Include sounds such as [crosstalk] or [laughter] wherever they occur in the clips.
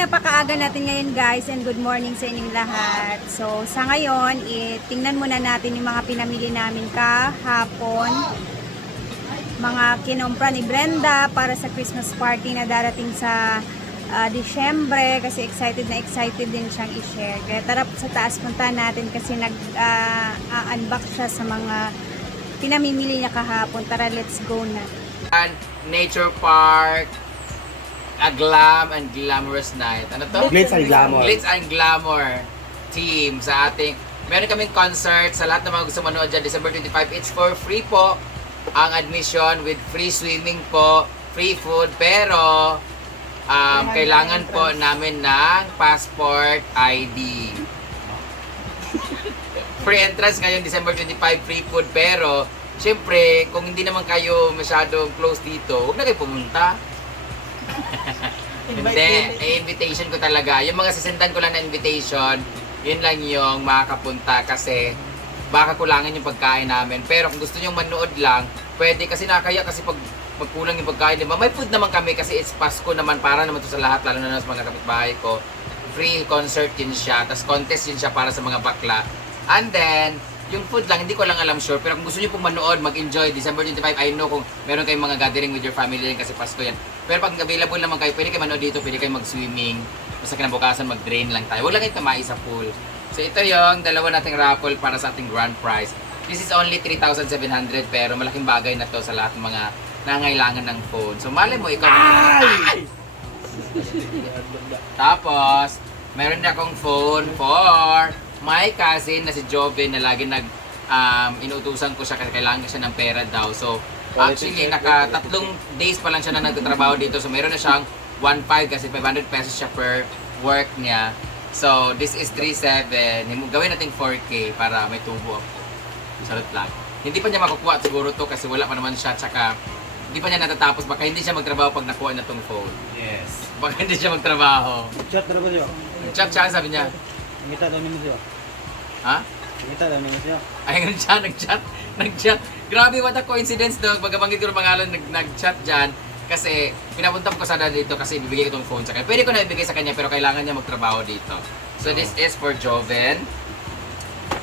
napakaaga natin ngayon guys and good morning sa inyong lahat. So sa ngayon, eh, tingnan muna natin yung mga pinamili namin kahapon. Mga kinompra ni Brenda para sa Christmas party na darating sa ah, Disyembre kasi excited na excited din siyang i-share. Kaya tara sa taas punta natin kasi nag-unbox siya sa mga pinamimili niya kahapon. Tara, let's go na. Nature Park, a glam and glamorous night. Ano to? Glitz and glamour. Glitz and Glamour team sa ating meron kaming concert sa lahat ng mga gusto manood dyan December 25 it's for free po ang admission with free swimming po free food pero um, kailangan po namin ng passport ID free entrance ngayon December 25 free food pero syempre kung hindi naman kayo masyadong close dito huwag na kayo pumunta hindi, eh, invitation ko talaga. Yung mga sasendan ko lang na invitation, yun lang yung makakapunta kasi baka kulangan yung pagkain namin. Pero kung gusto nyo manood lang, pwede kasi nakakaya kasi pag magkulang yung pagkain, di ba? May food naman kami kasi it's Pasko naman para naman to sa lahat, lalo na sa mga kapitbahay ko. Free concert din siya, tapos contest din siya para sa mga bakla. And then, yung food lang, hindi ko lang alam sure. Pero kung gusto niyo pong manood, mag-enjoy, December 25, I know kung meron kayong mga gathering with your family din kasi Pasko yan. Pero pag available naman kayo, pwede kayo manood dito, pwede kayo mag-swimming. Basta kinabukasan, mag-drain lang tayo. Huwag lang kayo tumai sa pool. So ito yung dalawa nating raffle para sa ating grand prize. This is only 3,700 pero malaking bagay na to sa lahat ng mga nangailangan ng phone. So malay mo, ikaw Ay! Tapos, meron na akong phone for my cousin na si Joven na lagi nag um, inutusan ko siya kasi kailangan siya ng pera daw. So, actually, naka tatlong days pa lang siya na nagtatrabaho dito. So, meron na siyang 1.5 kasi 500 pesos siya per work niya. So, this is 3.7. Himu- Gawin natin 4K para may tubo ako. Charot lang. Hindi pa niya makukuha siguro to kasi wala pa naman siya. Tsaka, hindi pa niya natatapos. Baka hindi siya magtrabaho pag nakuha na tong phone. Yes. Baka hindi siya magtrabaho. Chat na ba siya? Nag-chat siya, sabi niya, Ngita na naman siya. ha? Ngita na naman siya. Ay, nag-chat, nag-chat, nag-chat. Grabe, what a coincidence dog. Magabanggit ko ng pangalan, nag- nag-chat dyan. Kasi, pinapunta ko sana dito kasi bibigay ko tong phone sa kanya. Pwede ko na ibigay sa kanya, pero kailangan niya magtrabaho dito. So, this is for Joven.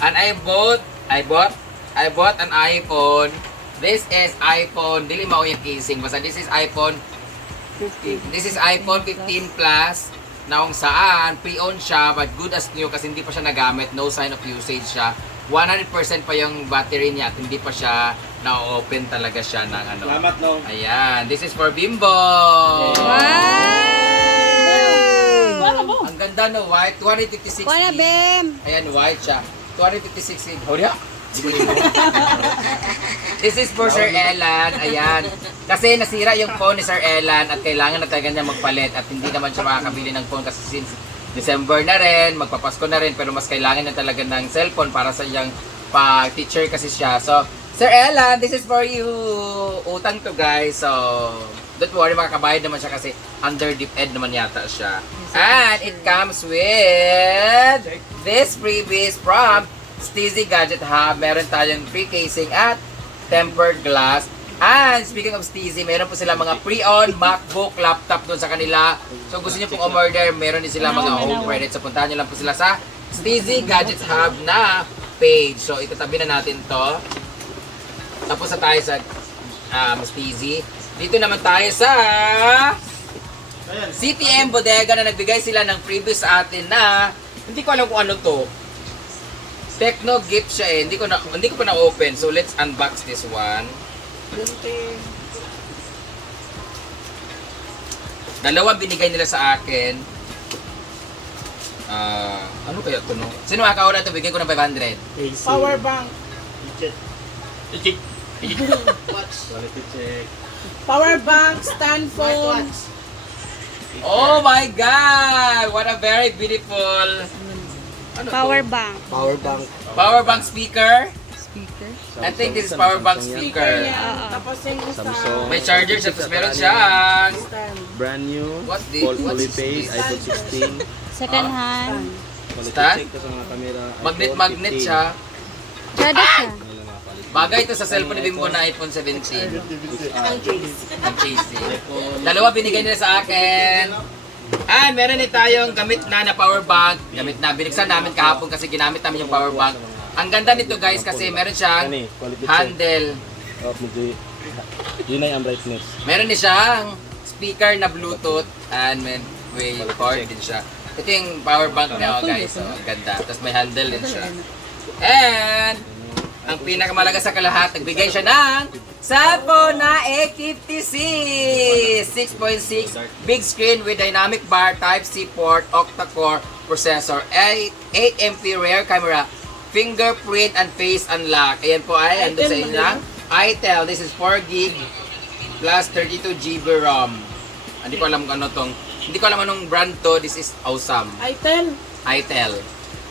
And I bought, I bought, I bought an iPhone. This is iPhone, dili mao yung casing. Basta this is iPhone 15. This is iPhone 15 Plus na kung saan pre-owned siya but good as new kasi hindi pa siya nagamit, no sign of usage siya. 100% pa yung battery niya at hindi pa siya na-open talaga siya ng ano. Salamat no. Ayan, this is for Bimbo! Wow! Ang ganda no, white, 256 Wala. Bem! Ayan, white siya. 256 gig. Hurry up! [laughs] This is for Sir Elan. Ayan. Kasi nasira yung phone ni Sir Elan at kailangan na talaga niya magpalit at hindi naman siya makakabili ng phone kasi since December na rin, magpapasko na rin pero mas kailangan niya talaga ng cellphone para sa iyang pag-teacher kasi siya. So, Sir Elan, this is for you. Utang to guys. So, don't worry, makakabayad naman siya kasi under deep ed naman yata siya. And it comes with this freebies from Steezy Gadget Hub. Meron tayong free casing at tempered glass. And speaking of Steezy, meron po sila mga pre-on MacBook laptop doon sa kanila. So gusto niyo pong umorder, meron din sila mga home credit. So puntahan niyo lang po sila sa Steezy Gadgets Hub na page. So itatabi na natin to. Tapos na tayo sa um, Steezy. Dito naman tayo sa CTM Bodega na nagbigay sila ng previous sa atin na hindi ko alam kung ano to. Techno gift siya eh. Hindi ko na hindi ko pa na-open. So let's unbox this one. Dalawang binigay nila sa akin. Ah, ano kaya to no? Sino makakauna to? Bigay ko ng 500. Power bank. [laughs] Quality check. Power bank, stand phone. Oh my God! What a very beautiful ano to? Power bank. Power bank. Power bank speaker. Speaker. I think this is power bank speaker. Yan. Tapos yung isa. Samsung. May charger siya, tapos meron siyang Stand. Brand new. What the- Full, fully paid. this? iPhone 16. Second hand. Quality Stand? check to sa mga camera. magnet iPhone magnet 15. siya. Jada siya. Lang nga, quality. Bagay ito sa cellphone ni Bimbo na iPhone 17. Ah, Ang cheesy. Dalawa binigay nila sa akin. And meron din tayong gamit na na power bank. Gamit na. Binigsan namin kahapon kasi ginamit namin yung power bank. Ang ganda nito guys kasi meron siyang check. handle. Oh, yun ay ang brightness. Meron din siyang speaker na Bluetooth and may, may cord din siya. Ito yung power bank niya oh, guys. So, ang ganda. Tapos may handle din siya. And ang pinakamalaga sa kalahat, nagbigay siya ng cellphone na A50C 6.6 big screen with dynamic bar, Type-C port, octa-core processor, 8, 8 MP rear camera, fingerprint and face unlock. Ayan po ay ando sa inyo. itel, this is 4 gig plus 32 GB ROM. Hindi ko alam kung ano tong, hindi ko alam anong brand to, this is awesome. Itel. itel.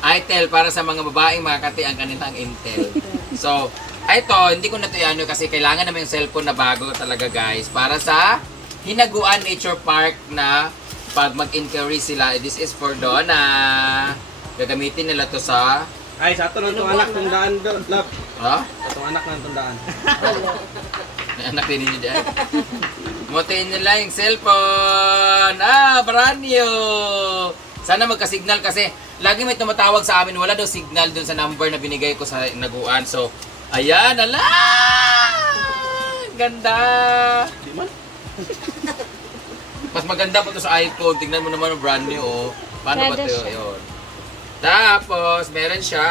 itel para sa mga babaeng makakati ang kanilang Intel. [laughs] So, ito, hindi ko na ito ano kasi kailangan naman yung cellphone na bago talaga guys para sa Hinaguan Nature Park na pag mag-inquiry sila, this is for Donna. Gagamitin nila to sa, Ay, sa ato ng anak ng daan, love. ha? Sa atong anak ng tandaan. [laughs] May anak din ninyo dyan. Mutiin nila yung cellphone. Ah, brand new. Sana magka-signal kasi lagi may tumatawag sa amin. Wala daw signal dun sa number na binigay ko sa naguan. So, ayan, ala! Ganda! Di man. Mas maganda pa to sa iPhone. Tingnan mo naman ang brand new, oh. Paano ba Ganda to siya. yun? Tapos, meron siya.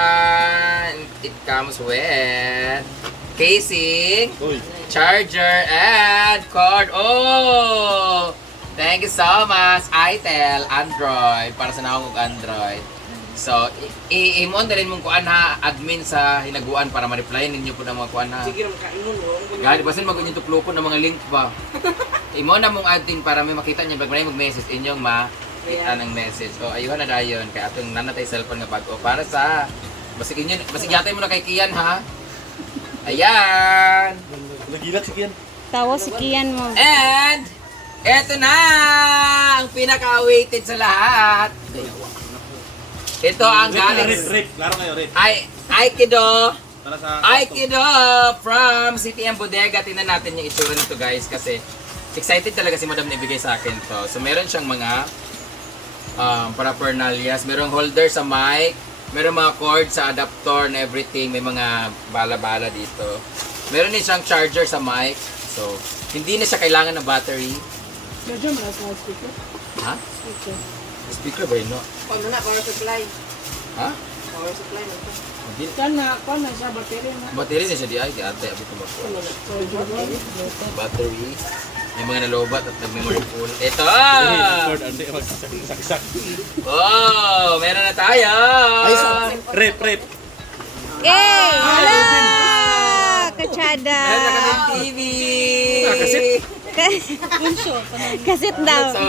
It comes with casing, Uy, charger, and cord. Oh! Thank you so much, itel, Android, para sa nakong Android. So, i-imon na rin mong kuan ha, admin sa hinaguan para ma-reply ninyo po ng mga kuan ha. Sige, makain mo. no? Gani, basin mag inyong tuplupon ng mga link ba? [laughs] Imo na mong admin para may makita niya, bagay mag-message inyong makita ng message. O, ayuhan na dayon, kay atong nanatay cellphone nga bago. Para sa, basig inyo, basig yatay mo na kay Kian ha. Ayan! nagilak si Kian. Tawa si Kian mo. And, eto na! Ang pinaka-awaited sa lahat. Ito ang galing rip. Laro kayo, rip. ay Aikido Para sa... Aikido from CTM Bodega. Tingnan natin yung itsura nito guys kasi excited talaga si madam na ibigay sa akin to. So meron siyang mga um, paraphernalias. Merong holder sa mic. Meron mga cord sa adapter and everything. May mga bala-bala dito. Meron din siyang charger sa mic. So, hindi na siya kailangan ng battery. Medyo mo na sa speaker. Ha? Speaker. Speaker ba yun? No? Paano na, power supply. Ha? Power supply na to. Hindi. Kan na, kan na siya, battery na. Battery na siya di ay. Ate, abot ko ba? Battery. May mga nalobat at nag-memory full. Ito! Magsasak-sak. Oh, meron na tayo! Rip, rip. Eh! Hala! Kachada! Meron na kami TV! Kasit daw. So,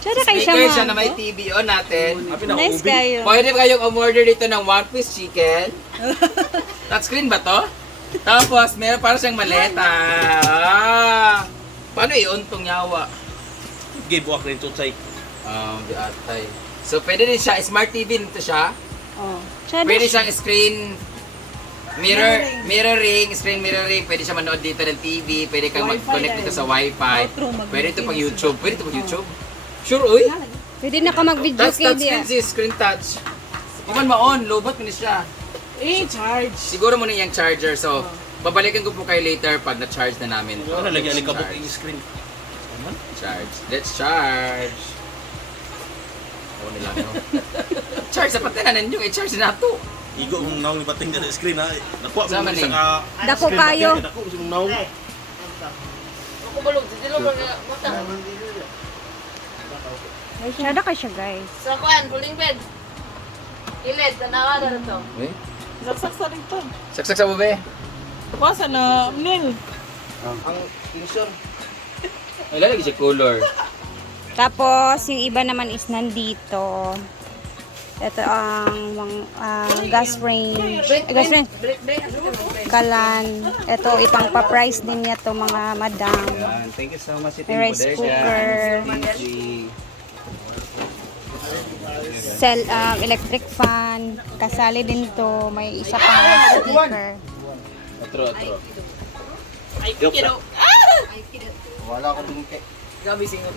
Tsada kayo siya speaker siya na may TV on natin. Nice kayo. Pwede ba kayong umorder dito ng one piece chicken? [laughs] Touchscreen ba to? Tapos, meron para siyang maleta. Ah, paano i-untong yawa? Give walk rin to say. Um, di atay. So, pwede din siya, smart TV nito siya. Oh. Tsada Pwede siya. siyang screen mirror, mirroring, screen mirroring, pwede siya manood dito ng TV, pwede kang Wi-Fi mag-connect dito sa Wi-Fi. Mag- Pwede ito pang YouTube, pwede ito pang YouTube. Sure, uy. Pwede na ka mag-video Touch, kay touch dia. screen, sis, screen touch. Kuman ma-on, lobot mo na siya. Eh, charge. Siguro mo na yung charger, so babalikan ko po kayo later pag na-charge na namin. to. Wala lagi Let's charge. yung screen. Charge. Let's charge. Oo nila, no? [laughs] charge, sa patinan ninyo, i-charge na to. Igo kung naong ipating sa screen ha. Nakuha mo Sama sa ka... Dako kayo. Dako sa naong. Tsada kayo siya guys. Sa kuan, puling bed. Ilid, tanawa na ito. Uy, Saksak sa rin to. saksak sa bube. Wasa na, Nil. Ay, lalagay siya color. Tapos, yung iba naman is nandito. Ito ang mga ah, gas range. Eh, gas range. Kalan. Ito, ipang pa-price din niya to mga madam. Thank you so much. May rice cooker. Cell, um, electric fan. Kasali din to. May isa pang speaker. Atro, atro. Ay, kiddo. Wala ko dun kay. Gabi singot.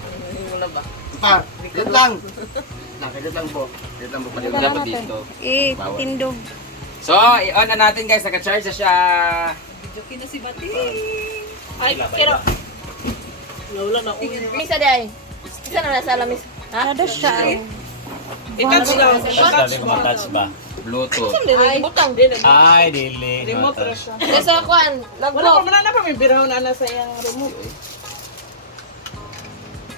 Wala ba? Pa, lang. [laughs] Nakidot lang po. Dito lang po pala. Wala pa dito. Eh, Bawal. tindog. So, i-on na natin guys. Naka-charge na siya. Ay, kiro. Nawala na ulo. Misa di ay. Isa na nasa alamis. Ha? Ano siya? I-touch lang. I-touch ba? Ba? Bluetooth. Ay, butang. Dili. Ay, dili. Remote ra siya. Sa kuan, Wala pa, lagbo. wala na pa may birahon na sa iyang remote.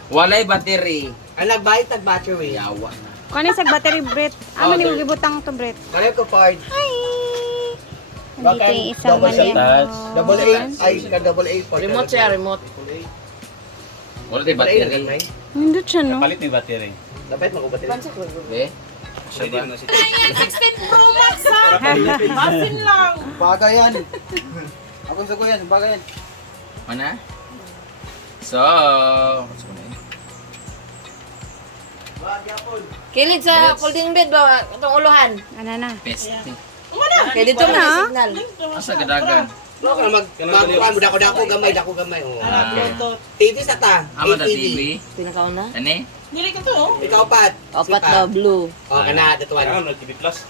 Walay battery. Ang nagbayad tag battery. Yawa na. Kani sa battery Brit. Ah, Oh, mali there- gibutang to Brit. Kaya ko card. Hi. Nandito yung isang double mali. touch. Double A. Ay, ka double A po. Remote siya, remote. Wala tayo battery. Nandito siya, no? Palit ni battery. Dapat makubatid. Be? Pwede mo na si. [laughs] Bagay yan. Ako sa ko yan. Bagay yan. Mana? So, Kilid sa folding bed ba? Itong uluhan. Ano na? best. Kaya dito mo na. signal. Asa gadagan? Wala ka na mag... Magkuhan mo. Dako dako gamay. Dako gamay. Oh. Ah, Bluetooth. TV sa ta. Ama na ATV. TV. Pinakauna. Ani? Dili ka to, oh. Ikaw pat. Opat na blue. O, kana. Datuan. Ano, TV Plus?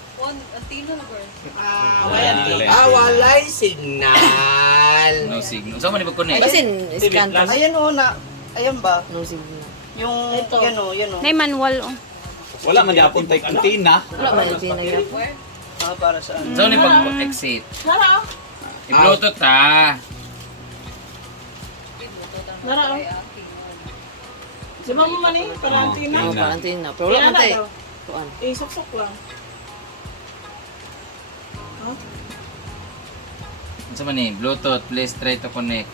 Ah, wayan. Ah, walay signal. No signal. So, man i-connect? Basin, scan. Ayan o na, ayan ba? No signal. Yung, Ito. yan o, yan o. Nay manual, oh. Wala man yapon tay kuntina. Wala man yung sinagyan. Ah, para saan? So, ni pag-exit. Nara, oh. I-bluetooth ha. Nara, oh. Diba mo man eh, para antina. Oo, parang tina. Pero wala man na tayo. Kuan. Eh, suksok lang. Ano man ni? Bluetooth. Please try to connect.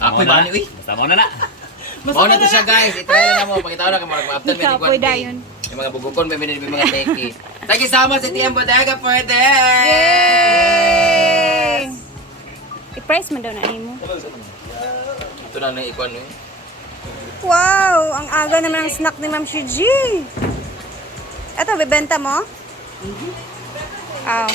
Ako ba ni? Uy! Basta mo na na. [laughs] Mao na to siya guys. I-try na mo. Pakita na ka mga after Ikaw, may pwede yun. Yung mga bugukon, may may mga teki. Thank you so much sa TM Bodega for this! Yay! I-price mo daw na mo. Ito na nang ikuan eh. Wow! Ang aga naman ng snack ni Ma'am Shiji. Ito, bibenta mo? Ah,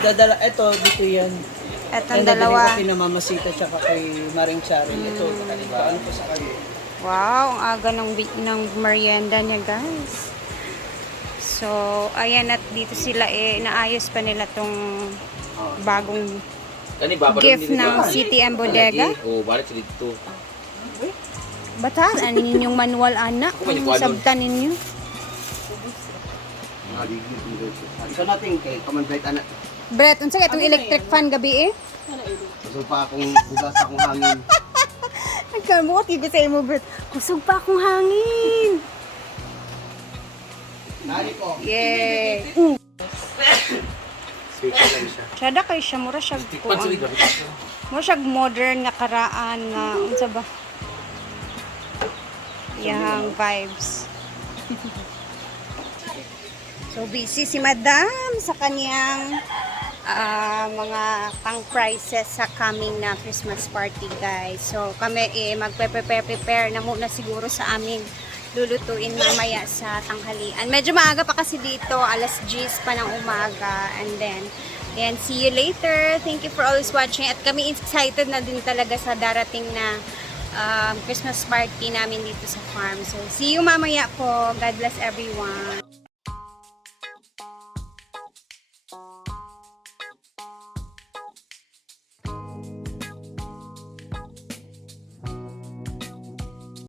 Dadala, eto, dito yan. Yan, dadalhin dalawa. ko kay na Mamasita tsaka kay Maring Charing. Ito, paano ko sa kanya. Wow, ang aga ng, ng merienda niya, guys. So, ayan at dito sila eh, naayos pa nila tong bagong Kani ba? gift ng CTM Bodega. Oo, oh, balik sa dito. Bata, ano ninyong manual, anak? Ang sabtan ninyo. So natin kay Bright anak. Brett, unsa kay itong electric fan gabi eh? Kusog pa akong bugas akong hangin. [laughs] Nagkamukot yung sa mo, Brett. Kusog pa akong hangin. Nari ko. Yay! Mm. Sada kay siya, mura siya kuan. gabi. Mura siya modern nga karaan nga, unsa ba? Yang vibes. [laughs] so busy si Madam sa kanyang ah, mga pang prices sa coming na Christmas party guys. So kami eh magpe-prepare-prepare na muna siguro sa aming lulutuin mamaya sa tanghalian. Medyo maaga pa kasi dito, alas 10 pa ng umaga. And then, Ayan, see you later. Thank you for always watching. At kami excited na din talaga sa darating na um, Christmas party namin dito sa farm. So, see you mamaya po. God bless everyone.